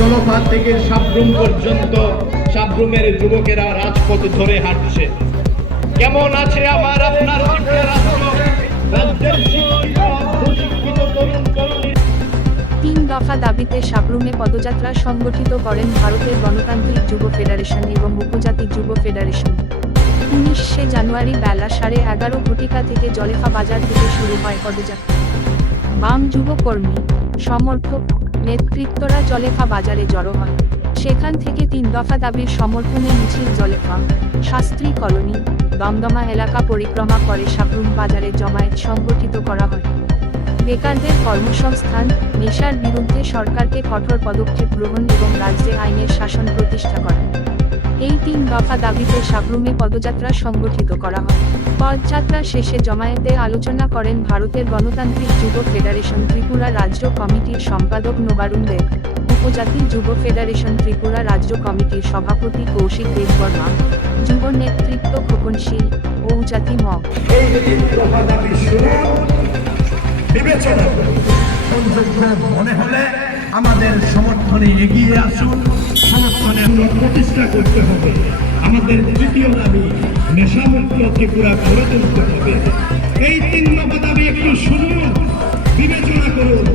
জলপাত থেকে সাবরুম পর্যন্ত সাবরুমের যুবকেরা রাজপথ ধরে হাঁটছে। কেমন আছে আমার আপনার দাবিতে সাবরুমে পদযাত্রা সংগঠিত করেন ভারতের গণতান্ত্রিক যুব ফেডারেশন এবং উপজাতি যুব ফেডারেশন। উনিশে জানুয়ারি বেলা সাড়ে এগারো ঘটিকা থেকে জলেফা বাজার থেকে শুরু হয় পদযাত্রা। বাম যুব কর্মী সমর্থক নেতৃত্বরা জলেফা বাজারে জড়ো হয়। সেখান থেকে তিন দফা দাবির সমর্থনে মিছিল জলেফা, শাস্ত্রী কলোনি, দমদমা এলাকা পরিক্রমা করে সাবরুম বাজারে জমায়েত সংগঠিত করা হয়। বেকারদের কর্মসংস্থান, নেশার বিরুদ্ধে সরকারকে কঠোর পদক্ষেপ গ্রহণ এবং রাজ্যে আইনের শাসন প্রতিষ্ঠা করা। তিন দফা দাবিতে সাবরুমে পদযাত্রা সংগঠিত করা হয়। পদযাত্রা শেষে জমায়েতে আলোচনা করেন ভারতের গণতান্ত্রিক যুব ফেডারেশন ত্রিপুরা রাজ্য কমিটির সম্পাদক নোবারুন দেব। উপজাতি যুব ফেডারেশন ত্রিপুরা রাজ্য কমিটির সভাপতি কৌশিক দেববর্মা। যুব নেতৃত্ব খোকনশীল ও জাতি মগ বিবেচনা মনে হলে আমাদের সমর্থনে এগিয়ে আসুন। প্রতিষ্ঠা করতে হবে। আমাদের তৃতীয় দাবি, নেশামুক্ত ত্রিপুরা গড়ে তুলতে হবে। এই তিন দাবি একটু শুনুন, বিবেচনা করুন